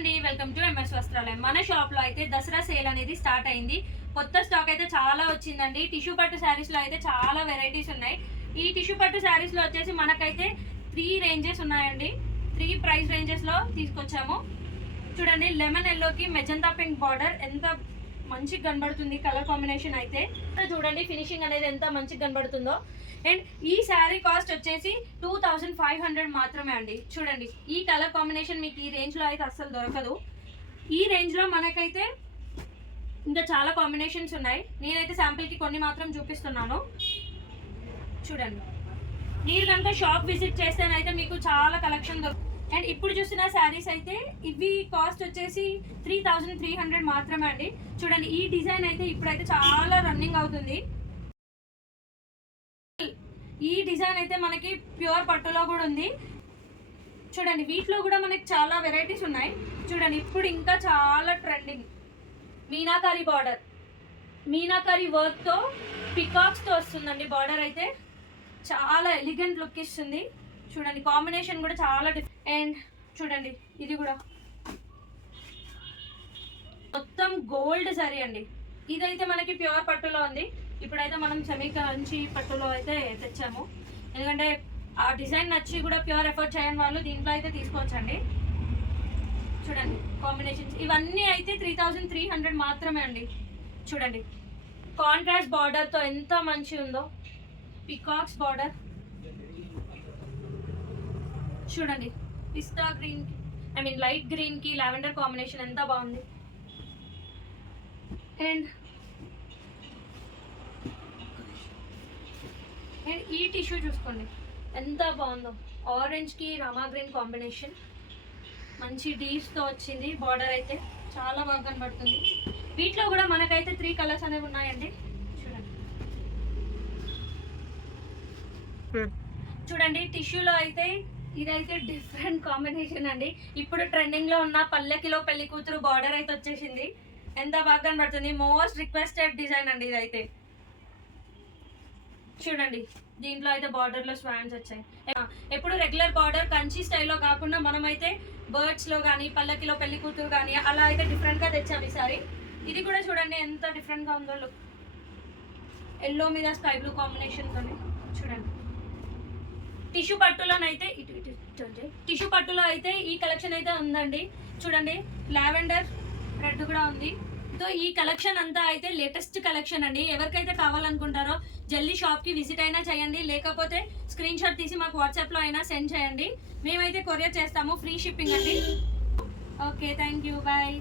అండి, welcome to MS వస్త్రాలయం. మన shop లో అయితే దసరా సేల్ అనేది స్టార్ట్ అయింది. కొత్త స్టాక్ అయితే చాలా వచ్చిందండి. టిష్యూ పట్టు శారీస్ లో అయితే చాలా వెరైటీస్ ఉన్నాయి. ఈ టిష్యూ పట్టు శారీస్ లో వచ్చేసి మనకైతే 3 రేంజెస్ ఉన్నాయండి. 3 ప్రైస్ రేంజెస్ లో తీసుకొచ్చాము. చూడండి, లెమన్ ఎల్లోకి మెజంతా పింక్ బార్డర్ ఎంత మంచిగా కనబడుతుంది. కలర్ కాంబినేషన్ అయితే చూడండి, ఫినిషింగ్ అనేది ఎంత మంచిగా కనబడుతుందో. అండ్ ఈ శారీ కాస్ట్ వచ్చేసి 2500 మాత్రమే అండి. చూడండి, ఈ కలర్ కాంబినేషన్ మీకు ఈ రేంజ్లో అయితే అస్సలు దొరకదు. ఈ రేంజ్లో మనకైతే ఇంకా చాలా కాంబినేషన్స్ ఉన్నాయి. నేనైతే శాంపిల్కి కొన్ని మాత్రం చూపిస్తున్నాను. చూడండి, మీరు కనుక షాప్ విజిట్ చేస్తేనైతే మీకు చాలా కలెక్షన్ దొరుకుతుంది. అండ్ ఇప్పుడు చూస్తున్న శారీస్ అయితే ఇవి కాస్ట్ వచ్చేసి 3300 మాత్రమే అండి. చూడండి, ఈ డిజైన్ అయితే ఇప్పుడైతే చాలా రన్నింగ్ అవుతుంది. ఈ డిజైన్ అయితే మనకి ప్యూర్ పట్టులో కూడా ఉంది. చూడండి, వీటిలో కూడా మనకి చాలా వెరైటీస్ ఉన్నాయి. చూడండి, ఇప్పుడు ఇంకా చాలా ట్రెండింగ్ మీనాకారి బార్డర్, మీనాకారి వర్క్తో పికాక్స్తో వస్తుందండి. బార్డర్ అయితే చాలా ఎలిగెంట్ లుక్ ఇస్తుంది. చూడండి, కాంబినేషన్ కూడా చాలా అండ్ చూడండి, ఇది కూడా మొత్తం గోల్డ్ సారీ అండి. ఇదైతే మనకి ప్యూర్ పట్టులో ఉంది. ఇప్పుడైతే మనం సెమీ కంచి పట్టులో అయితే తెచ్చాము. ఎందుకంటే ఆ డిజైన్ నచ్చి కూడా ప్యూర్ ఎఫర్ట్ చేయని వాళ్ళు దీంట్లో అయితే తీసుకోవచ్చండి. చూడండి, కాంబినేషన్స్ ఇవన్నీ అయితే 3300 మాత్రమే అండి. చూడండి, కాంట్రాస్ట్ బార్డర్తో ఎంత మంచి ఉందో. పికాక్స్ బార్డర్ చూడండి, పిస్తా గ్రీన్ లైట్ గ్రీన్ కి లావెండర్ కాంబినేషన్ ఎంత బాగుంది. అండ్ ఈ టిష్యూ చూసుకోండి ఎంత బాగుందో. ఆరెంజ్ కి రామా గ్రీన్ కాంబినేషన్ మంచి డీప్స్ తో వచ్చింది. బార్డర్ అయితే చాలా బాగా కనబడుతుంది. వీటిలో కూడా మనకైతే 3 కలర్స్ అనేవి ఉన్నాయండి. చూడండి, టిష్యూలో అయితే ఇదైతే డిఫరెంట్ కాంబినేషన్ అండి. ఇప్పుడు ట్రెండింగ్ లో ఉన్న పల్లెకిలో పెళ్లి కూతురు బార్డర్ అయితే వచ్చేసింది. ఎంత బాగా కనబడుతుంది. మోస్ట్ రిక్వెస్టెడ్ డిజైన్ అండి ఇదైతే. చూడండి, దీంట్లో అయితే బార్డర్ లో స్వాన్స్ వచ్చాయి. ఎప్పుడు రెగ్యులర్ బార్డర్ కంచి స్టైల్లో కాకుండా మనమైతే బర్డ్స్ లో కానీ పల్లెకిలో పెళ్లి కూతురు కానీ అలా అయితే డిఫరెంట్ గా తెచ్చాము ఈసారి. ఇది కూడా చూడండి ఎంత డిఫరెంట్ గా ఉందో లుక్. ఎల్లో మీద స్కై బ్లూ కాంబినేషన్ తోనే. చూడండి, టిష్యూ పట్టులోనైతే టిష్యూ పట్టులో అయితే ఈ కలెక్షన్ అయితే ఉందండి. చూడండి, లావెండర్ రెడ్ కూడా ఉంది. సో ఈ కలెక్షన్ అంతా అయితే లేటెస్ట్ కలెక్షన్ అండి. ఎవరికైతే కావాలనుకుంటారో జల్దీ షాప్కి విజిట్ అయినా చేయండి, లేకపోతే స్క్రీన్ షాట్ తీసి మాకు వాట్సాప్లో అయినా సెండ్ చేయండి. మేమైతే కొరియర్ చేస్తాము, ఫ్రీ షిప్పింగ్ అండి. Okay, thank you, bye.